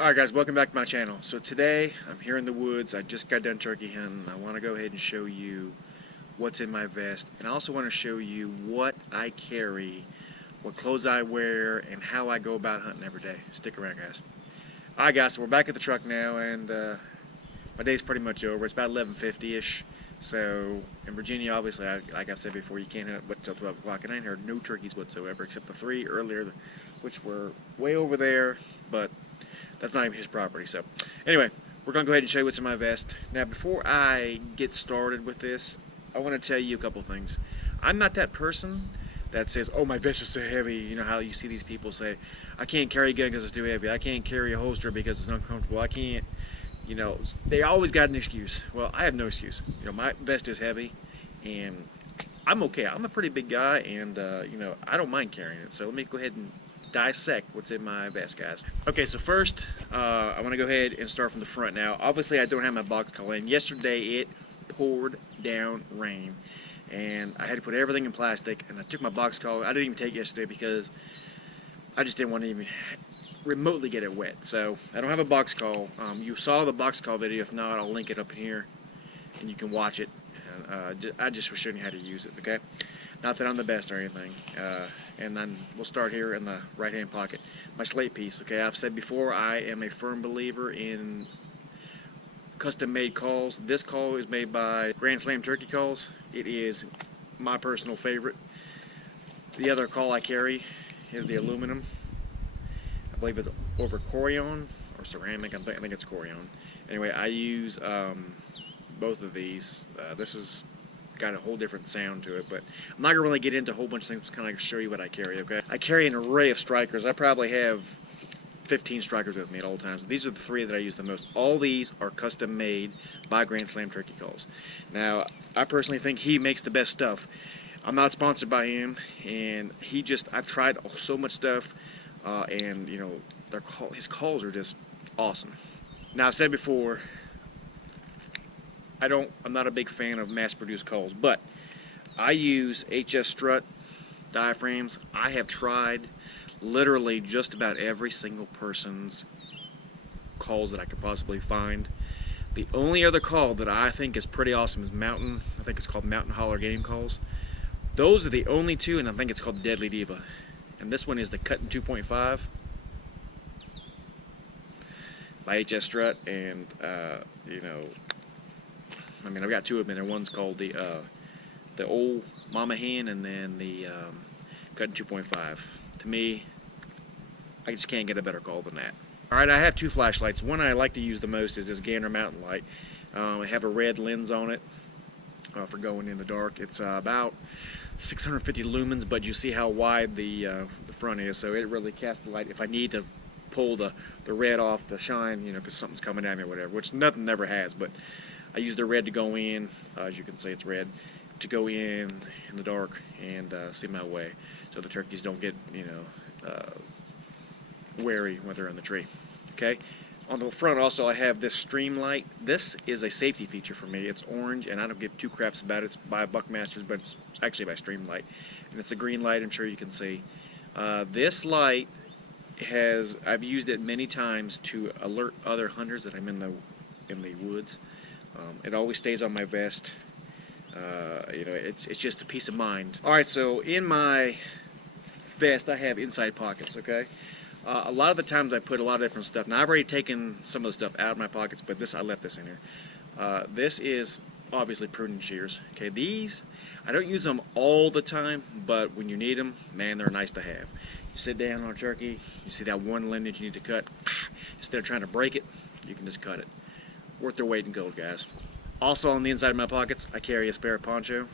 Alright guys, welcome back to my channel. So today, I'm here in the woods. I just got done turkey hunting. I want to go ahead and show you what's in my vest. And I also want to show you what I carry, what clothes I wear, and how I go about hunting every day. Stick around guys. Alright guys, so we're back at the truck now, and my day's pretty much over. It's about 11:50ish. So, in Virginia, obviously, like I've said before, you can't hunt until 12 o'clock. And I ain't heard no turkeys whatsoever, except the 3 earlier, which were way over there, but that's not even his property. So anyway, we're going to go ahead and show you what's in my vest. Now before I get started with this, I want to tell you a couple things. I'm not that person that says, oh, my vest is so heavy. You know how you see these people say, I can't carry a gun because it's too heavy. I can't carry a holster because it's uncomfortable. I can't, you know, they always got an excuse. Well, I have no excuse. You know, my vest is heavy and I'm okay. I'm a pretty big guy and, you know, I don't mind carrying it. So let me go ahead and dissect what's in my vest, guys. Okay, so first, I want to go ahead and start from the front. Now, obviously, I don't have my box call in. Yesterday, it poured down rain, and I had to put everything in plastic, and I took my box call. I didn't even take it yesterday because I just didn't want to even remotely get it wet. So, I don't have a box call. You saw the box call video. If not, I'll link it up here, and you can watch it. I just was showing you how to use it, okay? Not that I'm the best or anything. And then we'll start here in the right-hand pocket. My slate piece, okay? I've said before, I am a firm believer in custom-made calls. This call is made by Grand Slam Turkey Calls. It is my personal favorite. The other call I carry is the aluminum. I believe it's over Corian or ceramic. I think it's Corian. Anyway, I use both of these. This is got a whole different sound to it, but I'm not gonna really get into a whole bunch of things. Just kind of show you what I carry, okay? I carry an array of strikers. I probably have 15 strikers with me at all times. These are the 3 that I use the most. All these are custom made by Grand Slam Turkey Calls. Now, I personally think he makes the best stuff. I'm not sponsored by him, and I've tried so much stuff, and you know, his calls are just awesome. Now, I've said before, I'm not a big fan of mass-produced calls, but I use HS strut diaphragms. I have tried literally just about every single person's calls that I could possibly find. The only other call that I think is pretty awesome is Mountain. I think it's called Mountain Holler Game Calls. Those are the only 2, and I think it's called Deadly Diva. And this one is the Cut in 2.5 by HS Strut, and you know, I mean, I've got 2 of them, and one's called the old Mama Hen, and then the Cut in 2.5. To me, I just can't get a better call than that. Alright, I have 2 flashlights. One I like to use the most is this Gander Mountain Light. I have a red lens on it for going in the dark. It's about 650 lumens, but you see how wide the front is, so it really casts the light. If I need to pull the red off to shine, you know, because something's coming at me or whatever, which nothing ever has, but I use the red to go in, as you can see it's red, to go in the dark and see my way, so the turkeys don't get, you know, wary when they're in the tree. Okay. On the front also I have this stream light. This is a safety feature for me. It's orange, and I don't give 2 craps about it. It's by Buckmasters, but it's actually by Streamlight, and it's a green light. I'm sure you can see. This light I've used it many times to alert other hunters that I'm in the woods. It always stays on my vest. You know, it's just a peace of mind. Alright, so in my vest I have inside pockets, okay? A lot of the times I put a lot of different stuff. Now, I've already taken some of the stuff out of my pockets, but I left this in here. This is obviously pruning shears. Okay, these, I don't use them all the time, but when you need them, man, they're nice to have. You sit down on a turkey, you see that one limb that you need to cut, instead of trying to break it, you can just cut it. Worth their weight in gold, guys. Also, on the inside of my pockets, I carry a spare poncho,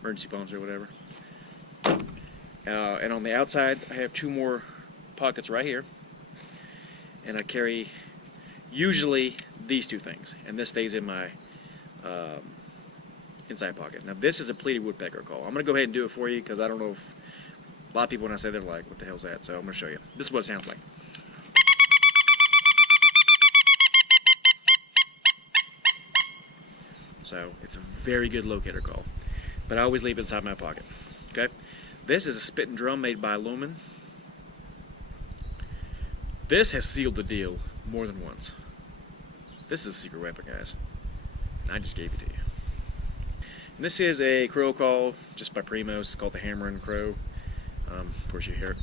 emergency poncho, whatever. And on the outside, I have 2 more pockets right here, and I carry usually these 2 things, and this stays in my inside pocket. Now, this is a pleated woodpecker call. I'm going to go ahead and do it for you because I don't know if a lot of people, when I say, they're like, what the hell's that? So I'm going to show you. This is what it sounds like. So it's a very good locator call, but I always leave it inside my pocket. Okay, this is a spit and drum made by Lumen. This has sealed the deal more than once. This is a secret weapon, guys. And I just gave it to you. And this is a crow call, just by Primos. It's called the Hammer and Crow. Of course, you hear it.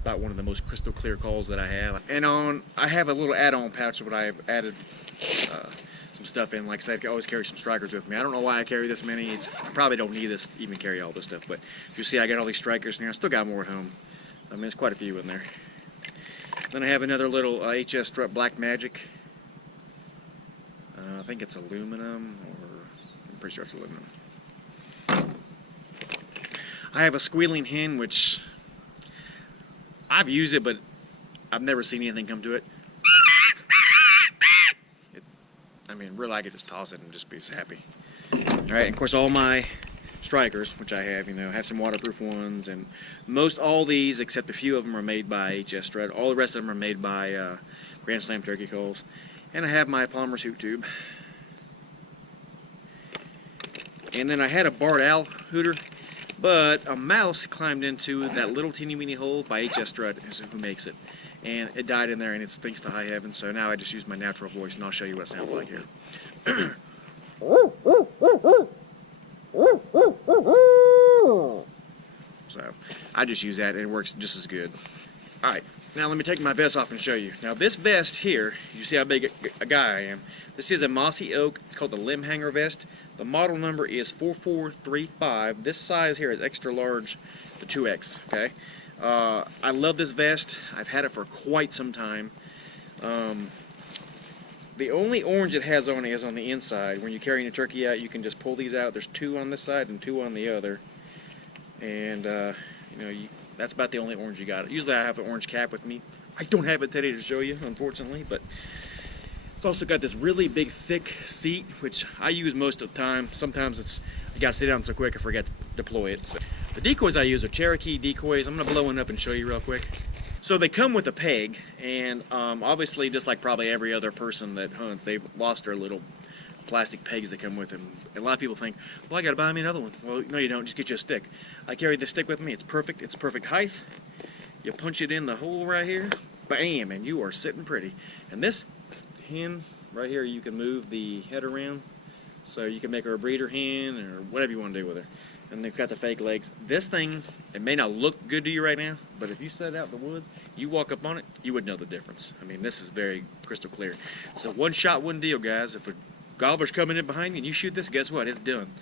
About one of the most crystal clear calls that I have. And I have a little add-on pouch that I have added some stuff in. Like I said, I always carry some strikers with me. I don't know why I carry this many. I probably don't need this to even carry all this stuff. But you see, I got all these strikers in here. I still got more at home. I mean, there's quite a few in there. Then I have another little HS Strut Black Magic. I think it's aluminum, or I'm pretty sure it's aluminum. I have a squealing hen, which I've used it, but I've never seen anything come to it. I mean, really, I could just toss it and just be happy. Alright, of course, all my strikers, which I have, you know, have some waterproof ones, and most all these, except a few of them, are made by HS Strut. All the rest of them are made by Grand Slam turkey calls. And I have my Palmer's hoot tube. And then I had a barred owl hooter, but a mouse climbed into that little teeny weeny hole by HS Strut, is who makes it. And it died in there, and it stinks to high heaven, so now I just use my natural voice, and I'll show you what it sounds like here. So, I just use that, and it works just as good. Alright, now let me take my vest off and show you. Now this vest here, you see how big a guy I am. This is a mossy oak. It's called the limb hanger vest. The model number is 4435. This size here is extra large, the 2X, okay? I love this vest. I've had it for quite some time. The only orange it has on it is on the inside. When you're carrying a turkey out, you can just pull these out. There's 2 on this side and 2 on the other. And, you know, that's about the only orange you got. Usually I have an orange cap with me. I don't have it today to show you, unfortunately, but it's also got this really big, thick seat, which I use most of the time. Sometimes I gotta sit down so quick I forget to deploy it. So, the decoys I use are Cherokee decoys. I'm gonna blow one up and show you real quick. So they come with a peg, and obviously, just like probably every other person that hunts, they've lost their little plastic pegs that come with them. And a lot of people think, well, I gotta buy me another one. Well, no, you don't. Just get you a stick. I carry this stick with me. It's perfect. It's perfect height. You punch it in the hole right here, bam, and you are sitting pretty. And this hen right here, you can move the head around, so you can make her a breeder hen or whatever you want to do with her. And they've got the fake legs. This thing, it may not look good to you right now, but if you set out in the woods, you walk up on it, you would know the difference. I mean, this is very crystal clear. So one shot, one deal, guys. If a gobbler's coming in behind you and you shoot this, guess what? It's done.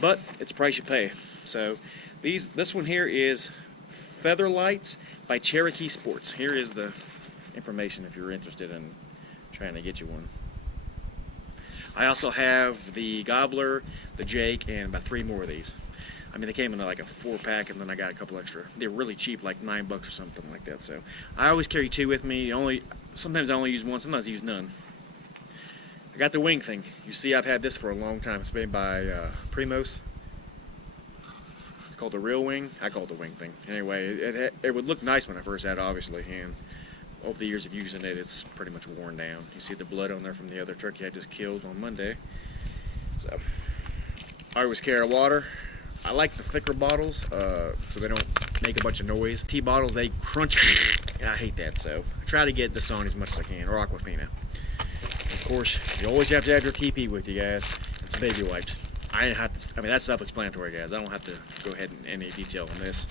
But it's the price you pay. So this one here is Feather Lights by Cherokee Sports. Here is the information if you're interested in trying to get you one. I also have the gobbler, the Jake, and about 3 more of these. I mean, they came in like a 4-pack, and then I got a couple extra. They're really cheap, like $9 or something like that. So I always carry 2 with me. Sometimes I only use 1, sometimes I use none. I got the wing thing. You see, I've had this for a long time. It's made by Primos. It's called the real wing. I call it the wing thing. Anyway, it would look nice when I first had it, obviously, and over the years of using it, it's pretty much worn down. You see the blood on there from the other turkey I just killed on Monday. So I always carry water. I like the thicker bottles, so they don't make a bunch of noise. Tea bottles, they crunch, and I hate that, so I try to get this on as much as I can, or Aquafina. Of course, you always have to have your TP with you, guys, and some baby wipes. I mean, that's self-explanatory, guys. I don't have to go ahead in any detail on this.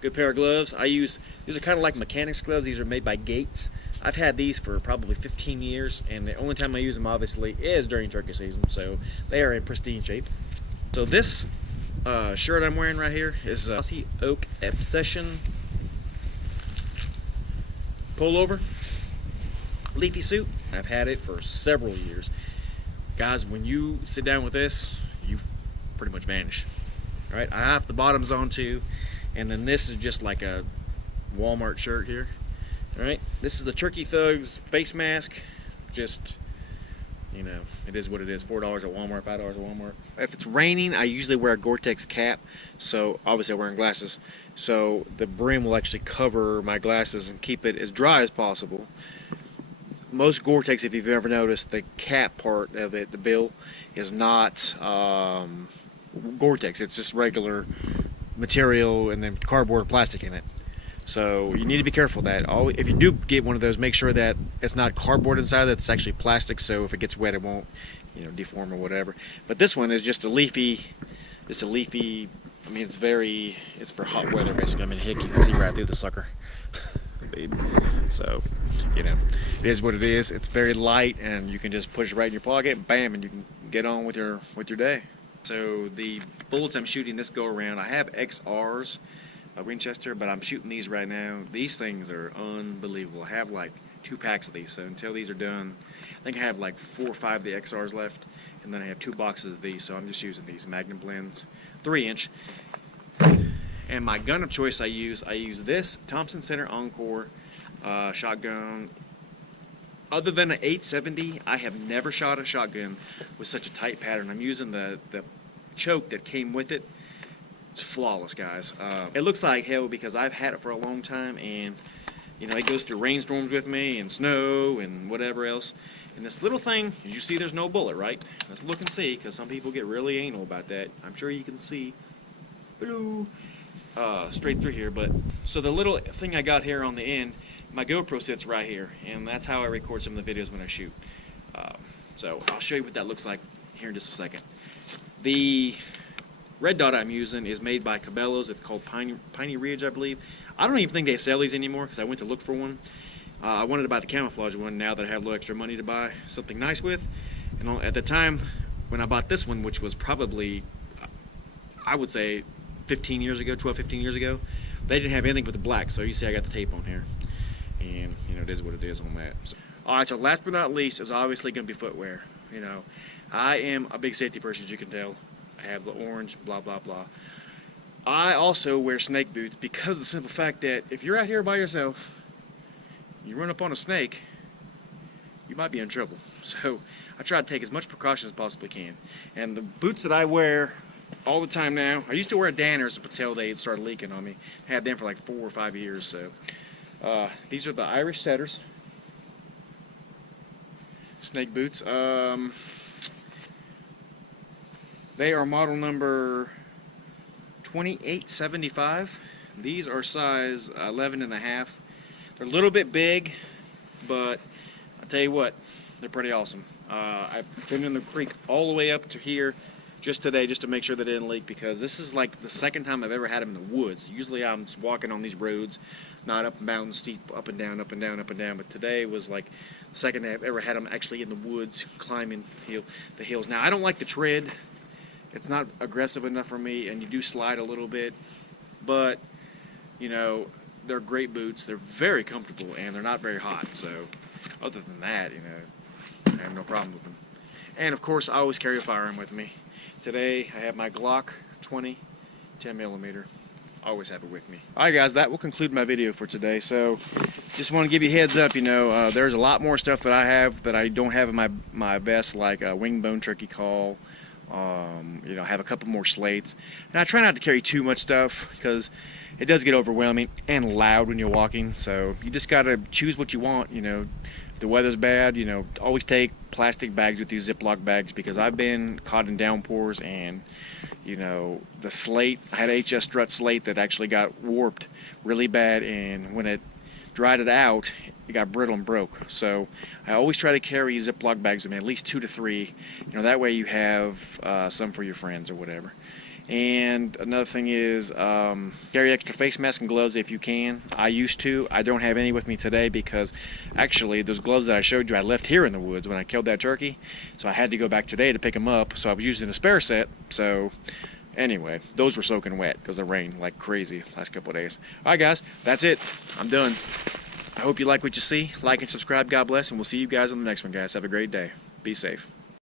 Good pair of gloves. These are kind of like mechanics gloves. These are made by Gates. I've had these for probably 15 years, and the only time I use them, obviously, is during turkey season, so they are in pristine shape. So this shirt I'm wearing right here is a mossy oak obsession pullover leafy suit. I've had it for several years. Guys, when you sit down with this, you pretty much vanish. All right, I have the bottoms on too, and then this is just like a Walmart shirt here. All right, this is the Turkey Thugs face mask. Just, you know, it is what it is. $4 at Walmart, $5 at Walmart. If it's raining, I usually wear a Gore-Tex cap. So obviously I'm wearing glasses. So the brim will actually cover my glasses and keep it as dry as possible. Most Gore-Tex, if you've ever noticed, the cap part of it, the bill, is not Gore-Tex. It's just regular material and then cardboard plastic in it. So you need to be careful of that. If you do get one of those, make sure that it's not cardboard inside, that it's actually plastic, so if it gets wet it won't, you know, deform or whatever. But this one is just a leafy, I mean, it's for hot weather basically. I mean, heck, you can see right through the sucker. So, you know, it is what it is. It's very light, and you can just push it right in your pocket, bam, and you can get on with your day. So the bullets I'm shooting this go around, I have XRs, Winchester, but I'm shooting these right now. These things are unbelievable. I have like 2 packs of these, so until these are done, I think I have like 4 or 5 of the XRs left, and then I have 2 boxes of these, so I'm just using these Magnum blends, 3-inch. And my gun of choice I use this Thompson Center Encore shotgun. Other than an 870, I have never shot a shotgun with such a tight pattern. I'm using the choke that came with it. It's flawless, guys. It looks like hell because I've had it for a long time, and you know, it goes through rainstorms with me and snow and whatever else. And this little thing, as you see, there's no bullet, right? Let's look and see, because some people get really anal about that. I'm sure you can see. Hello. Straight through here, but so the little thing I got here on the end, my GoPro sits right here, and that's how I record some of the videos when I shoot. So I'll show you what that looks like here in just a second. The red dot I'm using is made by Cabela's. It's called Piney Ridge, I believe. I don't even think they sell these anymore because I went to look for one. I wanted to buy the camouflage one now that I have a little extra money to buy something nice with. And at the time when I bought this one, which was probably, I would say, 15 years ago, 12, 15 years ago, they didn't have anything but the black, so you see I got the tape on here, and you know, it is what it is on that. So, alright, so last but not least is obviously going to be footwear. You know, I am a big safety person, as you can tell. I have the orange, blah, blah, blah. I also wear snake boots because of the simple fact that if you're out here by yourself, you run up on a snake, you might be in trouble. So I try to take as much precaution as possibly can. And the boots that I wear all the time now, I used to wear Danners until they started leaking on me. I had them for like 4 or 5 years. So these are the Irish Setters snake boots. They are model number 2875. These are size 11.5. They're a little bit big, but I'll tell you what, they're pretty awesome. I've been in the creek all the way up to here just today, just to make sure that it didn't leak, because this is like the second time I've ever had them in the woods. Usually I'm just walking on these roads, not up mountains, steep, up and down, up and down, up and down. But today was like the second I've ever had them actually in the woods, climbing the hills. Now, I don't like the tread. It's not aggressive enough for me, and you do slide a little bit. But, you know, they're great boots. They're very comfortable, and they're not very hot. So, other than that, you know, I have no problem with them. And, of course, I always carry a firearm with me. Today, I have my Glock 20 10mm. Always have it with me. Alright guys, that will conclude my video for today. So, just want to give you a heads up, you know, there's a lot more stuff that I have that I don't have in my vest, like a wing bone turkey call. You know, I have a couple more slates. And I try not to carry too much stuff because it does get overwhelming and loud when you're walking. So, you just got to choose what you want, you know. If the weather's bad, you know, always take plastic bags with these Ziploc bags, because I've been caught in downpours and, you know, the slate, I had an HS strut slate that actually got warped really bad, and when it dried it out, it got brittle and broke. So I always try to carry Ziploc bags with me, at least 2 to 3. You know, that way you have some for your friends or whatever. And another thing is, carry extra face mask and gloves if you can. I used to. I don't have any with me today because actually those gloves that I showed you I left here in the woods when I killed that turkey. So I had to go back today to pick them up. So I was using a spare set. So anyway, those were soaking wet because of rain like crazy last couple of days. Alright guys, that's it. I'm done. I hope you like what you see. Like and subscribe. God bless, and we'll see you guys on the next one, guys. Have a great day. Be safe.